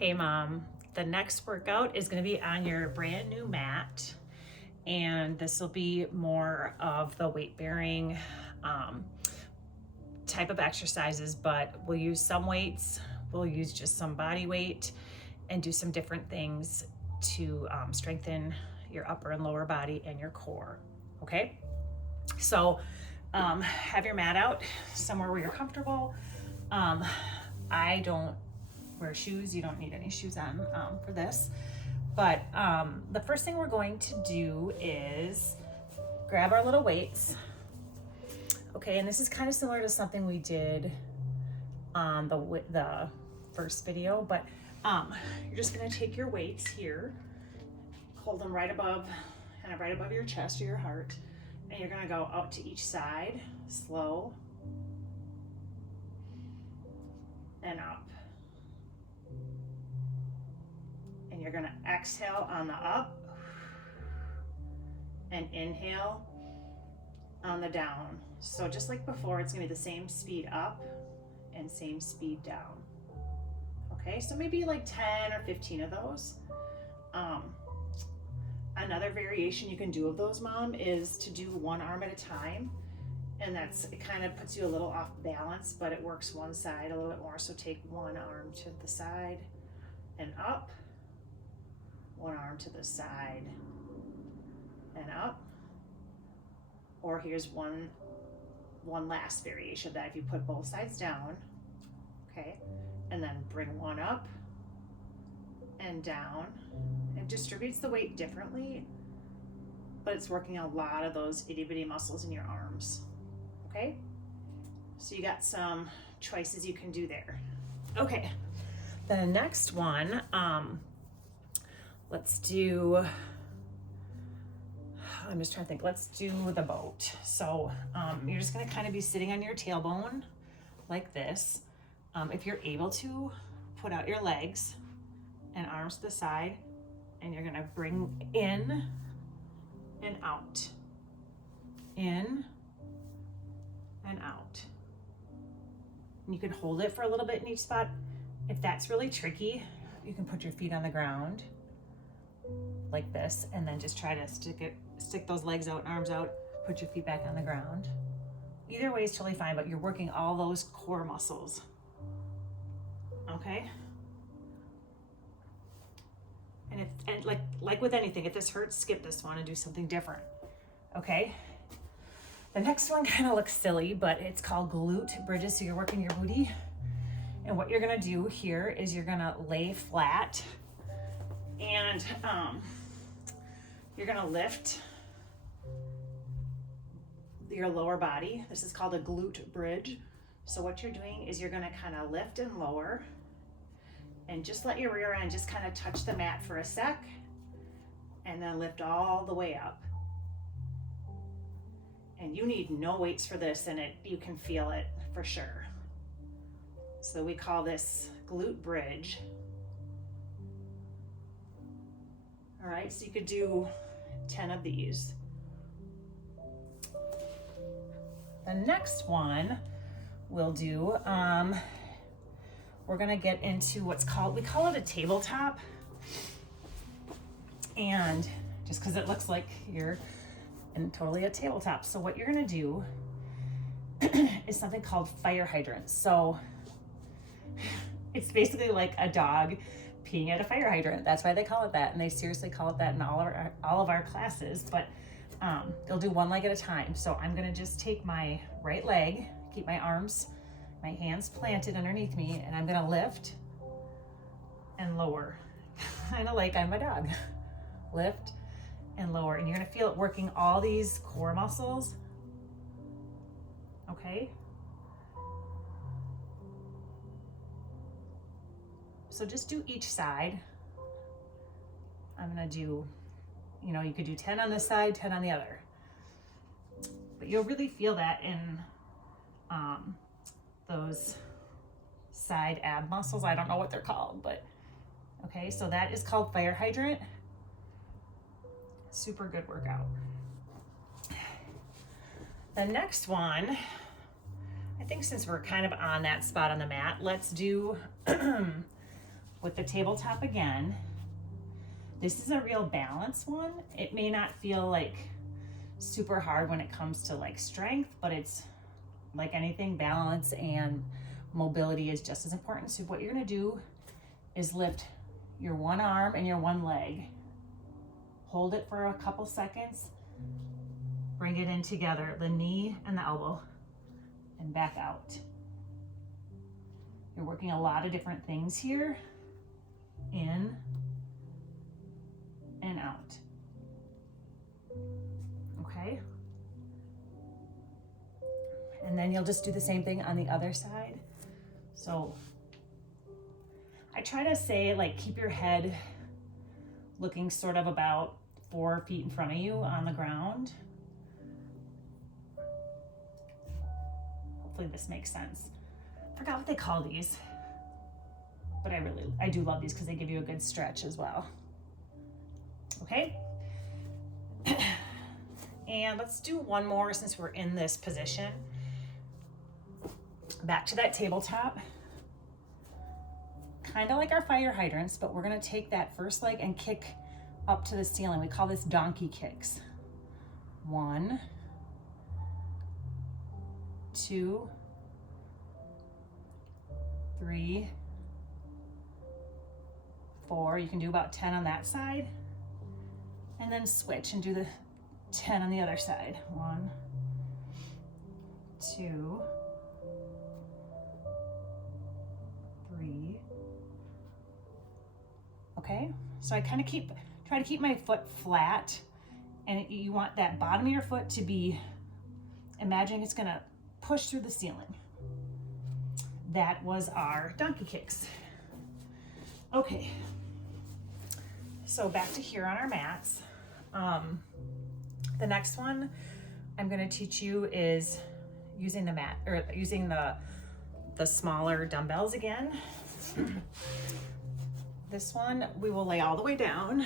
Hey mom, the next workout is going to be on your brand new mat, and this will be more of the weight bearing type of exercises, but we'll use some weights, we'll use just some body weight, and do some different things to strengthen your upper and lower body and your core. Okay, so have your mat out somewhere where you're comfortable. I don't wear shoes. You don't need any shoes on for this. But the first thing we're going to do is grab our little weights. Okay, and this is kind of similar to something we did on the first video, but you're just gonna take your weights here, hold them right above your chest or your heart, and you're gonna go out to each side, slow, and up. And you're gonna exhale on the up and inhale on the down. So just like before, it's gonna be the same speed up and same speed down. Okay, so maybe like 10 or 15 of those. Another variation you can do of those, mom, is to do one arm at a time. And it kind of puts you a little off balance, but it works one side a little bit more. So take one arm to the side and up, one arm to the side and up. Or here's one last variation of that. If you put both sides down, okay, and then bring one up and down. It distributes the weight differently, but it's working a lot of those itty bitty muscles in your arms. Okay, so you got some choices you can do there. Okay, the next one, let's do, I'm just trying to think, let's do the boat. So you're just gonna kind of be sitting on your tailbone like this. If you're able to, put out your legs and arms to the side, and you're gonna bring in and out, in and out. And you can hold it for a little bit in each spot. If that's really tricky, you can put your feet on the ground like this, and then just try to stick those legs out and arms out, put your feet back on the ground. Either way is totally fine, but you're working all those core muscles. Okay? And like with anything, if this hurts, skip this one and do something different. Okay? The next one kind of looks silly, but it's called glute bridges. So you're working your booty. And what you're gonna do here is you're gonna lay flat, and you're gonna lift your lower body. This is called a glute bridge. So what you're doing is you're gonna kind of lift and lower, and just let your rear end just kind of touch the mat for a sec, and then lift all the way up. And you need no weights for this, and you can feel it for sure. So we call this glute bridge. All right, so you could do 10 of these. The next one we'll do, we're gonna get into we call it a tabletop. And just because it looks like you're in totally a tabletop. So what you're gonna do is something called fire hydrants. So it's basically like a dog peeing at a fire hydrant. That's why they call it that. And they seriously call it that in all of our classes, but they'll do one leg at a time. So I'm gonna just take my right leg, keep my hands planted underneath me, and I'm gonna lift and lower, kind of like I'm a dog. Lift and lower, and you're gonna feel it working all these core muscles. Okay? So just do each side. I'm gonna do, you could do 10 on this side, 10 on the other. But you'll really feel that in those side ab muscles. I don't know what they're called, but okay, so that is called fire hydrant. Super good workout. The next one, I think since we're kind of on that spot on the mat, let's do with the tabletop again. This is a real balance one. It may not feel like super hard when it comes to like strength, but it's like anything, balance and mobility is just as important. So what you're gonna do is lift your one arm and your one leg. Hold it for a couple seconds. Bring it in together, the knee and the elbow, and back out. You're working a lot of different things here. In and out. Okay? And then you'll just do the same thing on the other side. So I try to say, like, keep your head looking sort of about 4 feet in front of you on the ground. Hopefully this makes sense. I forgot what they call these, but I do love these because they give you a good stretch as well. Okay? And let's do one more since we're in this position. Back to that tabletop. Kind of like our fire hydrants, but we're gonna take that first leg and kick up to the ceiling. We call this donkey kicks. 1, 2, 3, 4. You can do about 10 on that side. And then switch and do the 10 on the other side. 1, 2, 3. Okay, so I kind of try to keep my foot flat, and you want that bottom of your foot to be, imagining it's gonna push through the ceiling. That was our donkey kicks. Okay, so back to here on our mats. The next one I'm gonna teach you is using the mat, or using the smaller dumbbells again. This one we will lay all the way down,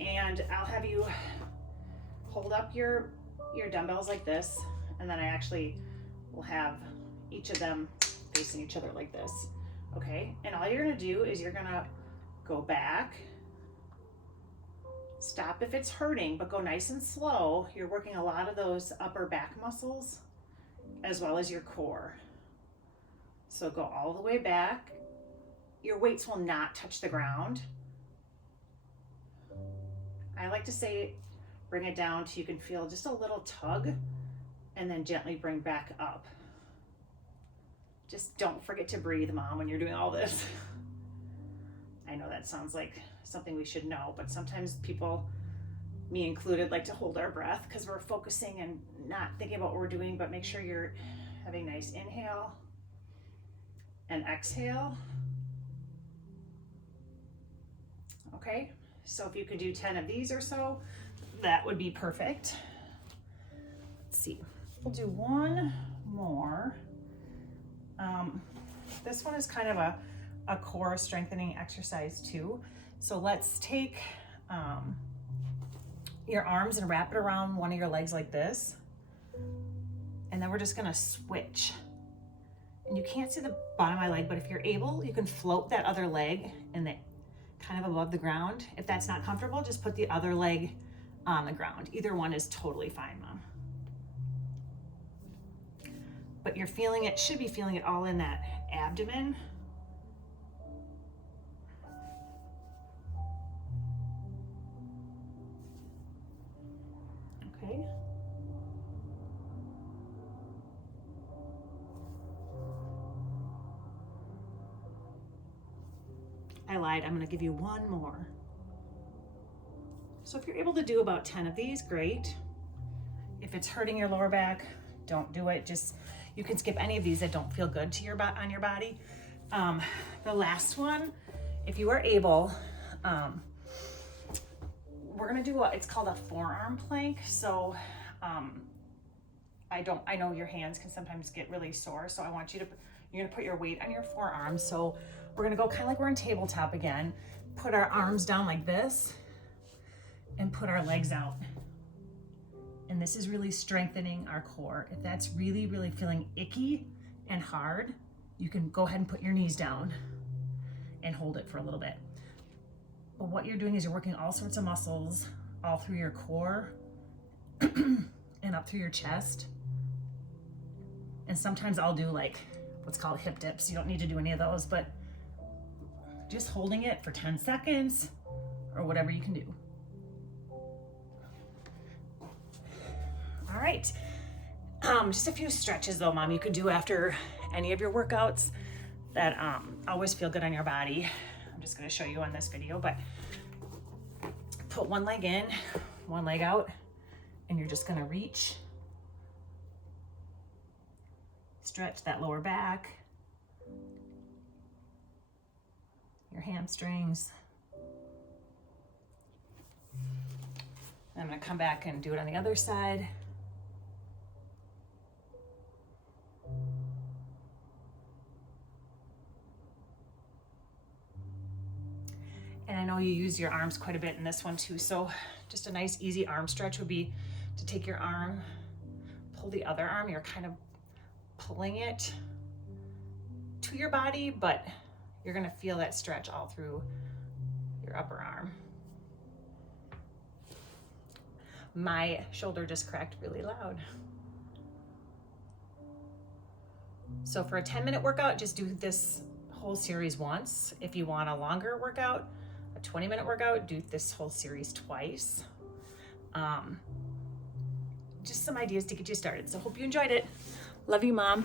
and I'll have you hold up your dumbbells like this, and then I actually will have each of them facing each other like this. Okay, and all you're gonna do is you're gonna go back, stop if it's hurting, but go nice and slow. You're working a lot of those upper back muscles as well as your core. So go all the way back. Your weights will not touch the ground. I like to say bring it down till you can feel just a little tug, and then gently bring back up. Just don't forget to breathe, Mom, when you're doing all this. I know that sounds like something we should know, but sometimes people, me included, like to hold our breath because we're focusing and not thinking about what we're doing, but make sure you're having a nice inhale and exhale. Okay, so if you could do 10 of these or so, that would be perfect. Let's see, we'll do one more. This one is kind of a core strengthening exercise too. So let's take your arms and wrap it around one of your legs like this. And then we're just gonna switch. And you can't see the bottom of my leg, but if you're able, you can float that other leg in the kind of above the ground. If that's not comfortable, just put the other leg on the ground. Either one is totally fine, Mom. But you're feeling it, should be feeling it all in that abdomen. Okay. I lied, I'm gonna give you one more. So if you're able to do about 10 of these, great. If it's hurting your lower back, don't do it. Just, you can skip any of these that don't feel good to on your body. The last one, if you are able, we're gonna do it's called a forearm plank. So I know your hands can sometimes get really sore, so I want you to, you're gonna put your weight on your forearms. So we're gonna go kind of like we're in tabletop again, put our arms down like this and put our legs out. And this is really strengthening our core. If that's really, really feeling icky and hard, you can go ahead and put your knees down. and hold it for a little bit. But what you're doing is you're working all sorts of muscles all through your core and up through your chest. And sometimes I'll do like what's called hip dips. You don't need to do any of those, but just holding it for 10 seconds or whatever you can do. All right. Just a few stretches though, Mom, you can do after any of your workouts that always feel good on your body. I'm just going to show you on this video, but put one leg in, one leg out, and you're just going to reach. Stretch that lower back, your hamstrings. I'm going to come back and do it on the other side. And I know you use your arms quite a bit in this one too, so just a nice easy arm stretch would be to take your arm, pull the other arm. You're kind of pulling it to your body, but you're gonna feel that stretch all through your upper arm. My shoulder just cracked really loud. So for a 10-minute workout, just do this whole series once. If you want a longer workout, a 20-minute workout, do this whole series twice. Just some ideas to get you started. So hope you enjoyed it. Love you, Mom.